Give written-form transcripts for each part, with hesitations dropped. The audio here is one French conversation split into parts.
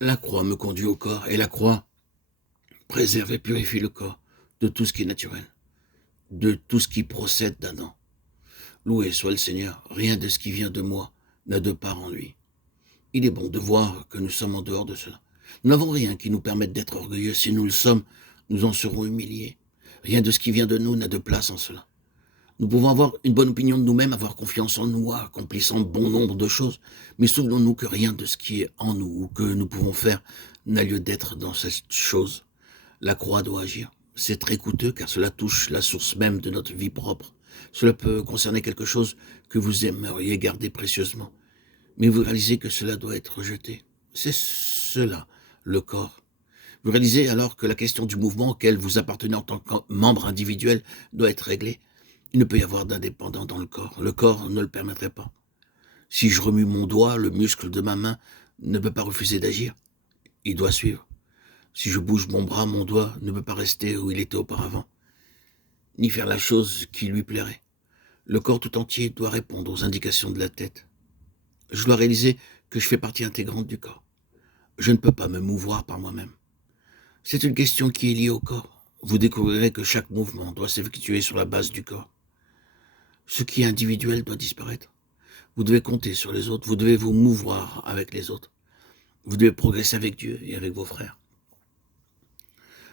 La croix me conduit au corps, et la croix préserve et purifie le corps de tout ce qui est naturel, de tout ce qui procède d'Adam. Loué soit le Seigneur, rien de ce qui vient de moi n'a de part en lui. Il est bon de voir que nous sommes en dehors de cela. Nous n'avons rien qui nous permette d'être orgueilleux. Si nous le sommes, nous en serons humiliés. Rien de ce qui vient de nous n'a de place en cela. Nous pouvons avoir une bonne opinion de nous-mêmes, avoir confiance en nous, accomplissant bon nombre de choses, mais souvenons-nous que rien de ce qui est en nous ou que nous pouvons faire n'a lieu d'être dans cette chose. La croix doit agir. C'est très coûteux car cela touche la source même de notre vie propre. Cela peut concerner quelque chose que vous aimeriez garder précieusement, mais vous réalisez que cela doit être rejeté. C'est cela, le corps. Vous réalisez alors que la question du mouvement auquel vous appartenez en tant que membre individuel doit être réglée. Il ne peut y avoir d'indépendant dans le corps. Le corps ne le permettrait pas. Si je remue mon doigt, le muscle de ma main ne peut pas refuser d'agir. Il doit suivre. Si je bouge mon bras, mon doigt ne peut pas rester où il était auparavant, ni faire la chose qui lui plairait. Le corps tout entier doit répondre aux indications de la tête. Je dois réaliser que je fais partie intégrante du corps. Je ne peux pas me mouvoir par moi-même. C'est une question qui est liée au corps. Vous découvrirez que chaque mouvement doit s'effectuer sur la base du corps. Ce qui est individuel doit disparaître. Vous devez compter sur les autres, vous devez vous mouvoir avec les autres. Vous devez progresser avec Dieu et avec vos frères.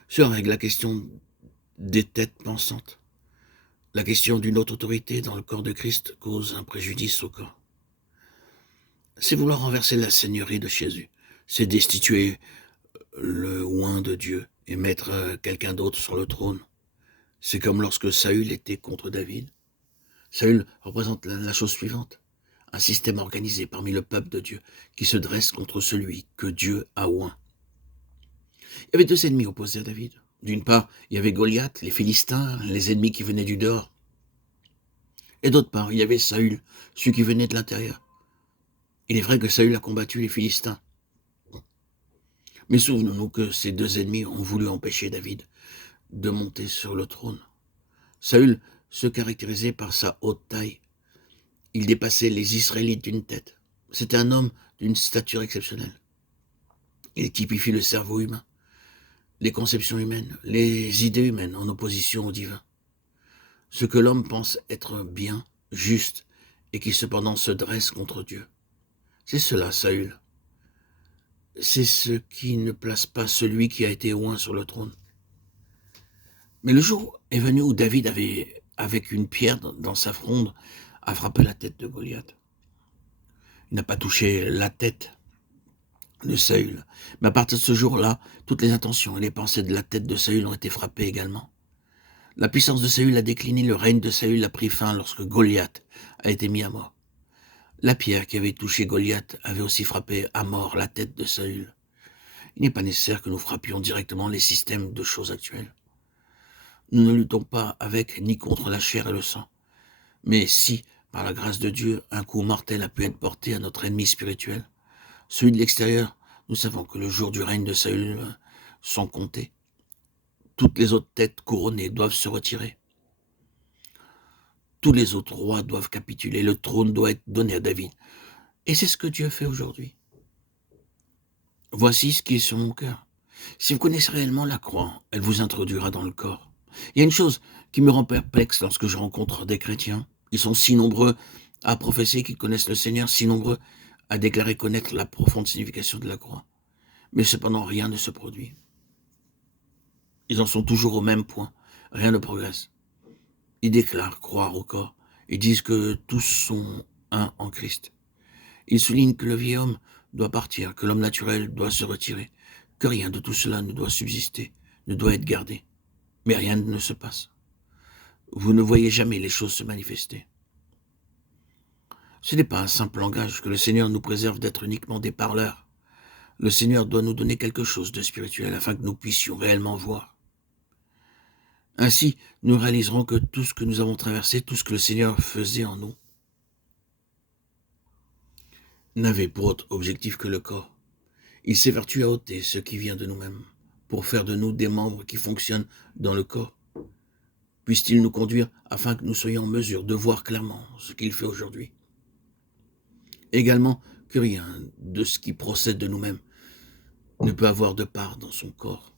Se règle la question des têtes pensantes. La question d'une autre autorité dans le corps de Christ cause un préjudice au corps. C'est vouloir renverser la seigneurie de Jésus. C'est destituer le oint de Dieu et mettre quelqu'un d'autre sur le trône. C'est comme lorsque Saül était contre David. Saül représente la chose suivante. Un système organisé parmi le peuple de Dieu qui se dresse contre celui que Dieu a oint. Il y avait deux ennemis opposés à David. D'une part, il y avait Goliath, les Philistins, les ennemis qui venaient du dehors. Et d'autre part, il y avait Saül, celui qui venait de l'intérieur. Il est vrai que Saül a combattu les Philistins. Mais souvenons-nous que ces deux ennemis ont voulu empêcher David de monter sur le trône. Saül se caractérisait par sa haute taille. Il dépassait les Israélites d'une tête. C'était un homme d'une stature exceptionnelle. Il typifie le cerveau humain, les conceptions humaines, les idées humaines en opposition au divin. Ce que l'homme pense être bien, juste, et qui cependant se dresse contre Dieu. C'est cela, Saül. C'est ce qui ne place pas celui qui a été oint sur le trône. Mais le jour est venu où David avait, avec une pierre dans sa fronde, a frappé la tête de Goliath. Il n'a pas touché la tête de Saül. Mais à partir de ce jour-là, toutes les intentions et les pensées de la tête de Saül ont été frappées également. La puissance de Saül a décliné, le règne de Saül a pris fin lorsque Goliath a été mis à mort. La pierre qui avait touché Goliath avait aussi frappé à mort la tête de Saül. Il n'est pas nécessaire que nous frappions directement les systèmes de choses actuelles. Nous ne luttons pas avec ni contre la chair et le sang. Mais si, par la grâce de Dieu, un coup mortel a pu être porté à notre ennemi spirituel, celui de l'extérieur, nous savons que le jour du règne de Saül sont comptés. Toutes les autres têtes couronnées doivent se retirer. Tous les autres rois doivent capituler. Le trône doit être donné à David. Et c'est ce que Dieu fait aujourd'hui. Voici ce qui est sur mon cœur. Si vous connaissez réellement la croix, elle vous introduira dans le corps. Il y a une chose qui me rend perplexe lorsque je rencontre des chrétiens. Ils sont si nombreux à professer qu'ils connaissent le Seigneur, si nombreux à déclarer connaître la profonde signification de la croix. Mais cependant, rien ne se produit. Ils en sont toujours au même point. Rien ne progresse. Ils déclarent croire au corps. Ils disent que tous sont un en Christ. Ils soulignent que le vieil homme doit partir, que l'homme naturel doit se retirer, que rien de tout cela ne doit subsister, ne doit être gardé. Mais rien ne se passe. Vous ne voyez jamais les choses se manifester. Ce n'est pas un simple langage que le Seigneur nous préserve d'être uniquement des parleurs. Le Seigneur doit nous donner quelque chose de spirituel afin que nous puissions réellement voir. Ainsi, nous réaliserons que tout ce que nous avons traversé, tout ce que le Seigneur faisait en nous, n'avait pour autre objectif que le corps. Il s'évertue à ôter ce qui vient de nous-mêmes, pour faire de nous des membres qui fonctionnent dans le corps. Puisse-t-il nous conduire afin que nous soyons en mesure de voir clairement ce qu'il fait aujourd'hui. Également, que rien de ce qui procède de nous-mêmes ne peut avoir de part dans son corps.